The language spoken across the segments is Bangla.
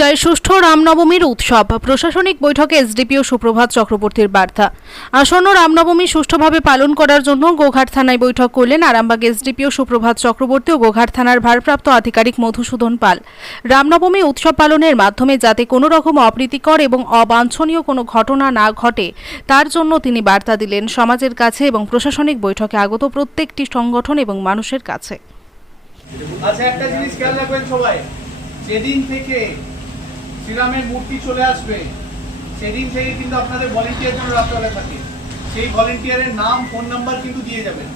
চাই সুষ্ঠু রামনবমীর উৎসব। প্রশাসনিক বৈঠকে এসডিপিও সুপ্রভাত চক্রবর্তীর বার্তা। আসন্ন রামনবমী সুষ্ঠুভাবে পালন করার জন্য গোঘাট থানায় বৈঠক করলেন আরামবাগ এসডিপিও সুপ্রভাত চক্রবর্তী ও গোঘাট থানার ভারপ্রাপ্ত আধিকারিক মধুসূদন পাল। রামনবমী উৎসব পালনের মাধ্যমে যাতে কোনো রকম অপ্রীতিকর এবং অবাঞ্ছনীয় কোনো ঘটনা না ঘটে, তার জন্য তিনি বার্তা দিলেন সমাজের কাছে এবং প্রশাসনিক বৈঠকে আগত প্রত্যেকটি সংগঠন এবং মানুষের কাছে। আচ্ছা একটা জিনিস খেয়াল রাখবেন সবাই। যেদিন থেকে শ্রীরামের মূর্তি চলে আসবে। সেদিন থেকে কিন্তু আপনাদের ভলেন্টিয়ার জন্য রাত্রেবেলা থাকে সেই ভলেন্টিয়ারের নাম ফোন নাম্বার কিন্তু দিয়ে যাবেন।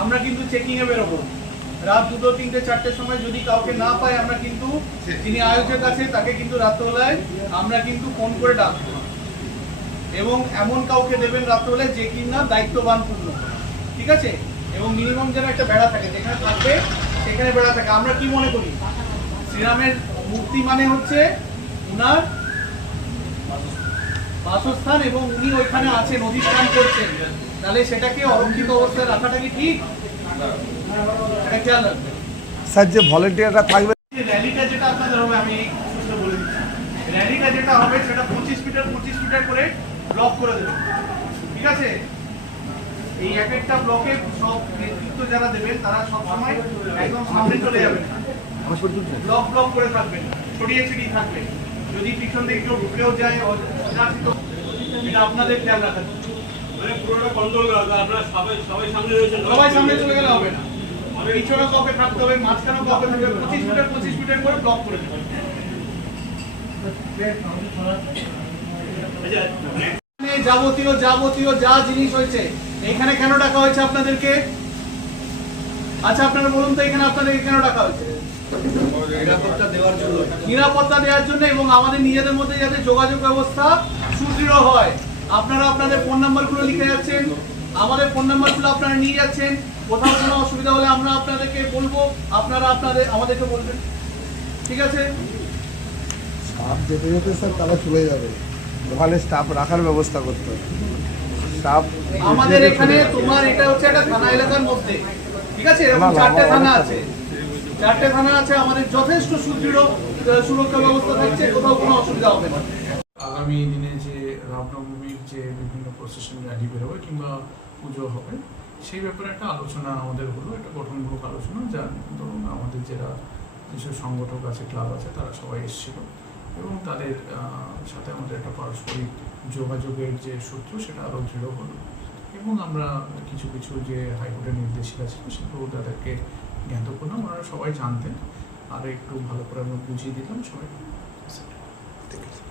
আমরা কিন্তু চেকিং এ বেরোবো। রাত দুটো, তিনটে, চারটের সময় যদি কাউকে না পাই আমরা কিন্তু যিনি আয়োজক আছে, তাকে কিন্তু রাত্রবেলায় আমরা কিন্তু ফোন করে ডাকবো। এবং এমন কাউকে দেবেন রাত্রবেলায় যে কিনা দায়িত্ববান পূর্ণ ঠিক আছে? এবং মিনিমাম যেন একটা বেড়া থাকে, যেখানে থাকবে, সেখানে বেড়া থাকে। আমরা কি মনে করি? শ্রীরামের মূর্তি মানে হচ্ছে উনার বাসস্থান এবং উনি ওইখানে আছেন অধিষ্ঠান করছেন। তাহলে সেটাকে অরক্ষিত অবস্থায় রাখাটা কি ঠিক? এটা খেয়াল রাখবেন। স্যার যে ভলেন্টিয়াররা থাকবে র্যালিটা যেটা আপনাদের হবে আমি বলে দিচ্ছি। র্যালিটা যেটা হবে সেটা পঁচিশ মিটার পঁচিশ মিটার করে ব্লক করে দেবেন ঠিক আছে? এই এক একটা ব্লকে সব নেতৃত্ব যারা দেবেন তারা সব সময় একদম সামনে চলে যাবেন। ব্লক ব্লক করে থাকবেন ছড়িয়ে ছিড়িয়ে থাকবেন। যদি পিছন থেকে কেউ ঢুকেও যায় এটা আপনাদের খেয়াল রাখা মানে পুরোটা কন্ট্রোল রাখা আপনারা সবাই সবাই সামনে রয়েছেন সবাই সামনে চলে গেলে হবে না। পিছনে কাউকে থাকতে হবে মাঝখানেও কাউকে থাকবে পঁচিশ মিটার পঁচিশ মিটার করে ব্লক করে দেবেন যাবতীয় যাবতীয় যা জিনিস হয়েছে এখানে কেন ডাকা হয়েছে আপনাদেরকে? আচ্ছা আপনারা বলুন তো এখানে আপনাদেরকে কেন ডাকা হয়েছে? নিরাপত্তা দেওয়ার জন্য। নিরাপত্তা দেওয়ার জন্য এবং আমাদের নিজেদের মধ্যে যাতে যোগাযোগ ব্যবস্থা সুদৃঢ় হয়। আপনারা আপনাদের ফোন নাম্বারগুলো লিখে যাচ্ছেন। আমাদের ফোন নাম্বারগুলো আপনারা নিয়ে যাচ্ছেন। কোথাও কোনো অসুবিধা হলে আমরা আপনাদেরকে বলব। আপনারা আপনাদের আমাদেরকে বলবেন। ঠিক আছে? স্টাফ যেতে যেতে স্যার তারা চলে যাবে। ওখানে স্টাফ রাখার ব্যবস্থা করতে হবে। স্টাফ আমাদের এখানে তোমার এটা হচ্ছে একটা থানা এলাকার মধ্যে। ঠিক আছে? এরকম চারটে থানা আছে। চারটে থানা আছে আমাদের যথেষ্ট সুদৃঢ় সুরক্ষা ব্যবস্থা থাকছে কোথাও কোনো অসুবিধা হবে না। আগামী দিনে যে রামনবমীর যে বিভিন্ন প্রসেশন র্যালি বেরোবে কিংবা পুজো হবে সেই ব্যাপারে একটা আলোচনা আমাদের হলো একটা গঠনমূলক আলোচনা যা ধরুন আমাদের যারা যেসব সংগঠক আছে ক্লাব আছে তারা সবাই এসেছিল এবং তাদের আহ, সাথে আমাদের একটা পারস্পরিক যোগাযোগের যে সূত্র সেটা আরও দৃঢ় হলো। এবং আমরা কিছু কিছু যে হাইকোর্টের নির্দেশিকা ছিল, সেগুলো তাদেরকে জ্ঞাত করলাম। ওনারা সবাই জানতেন। আর একটু ভালো করে আমরা বুঝিয়ে দিলাম সবাই। ঠিক আছে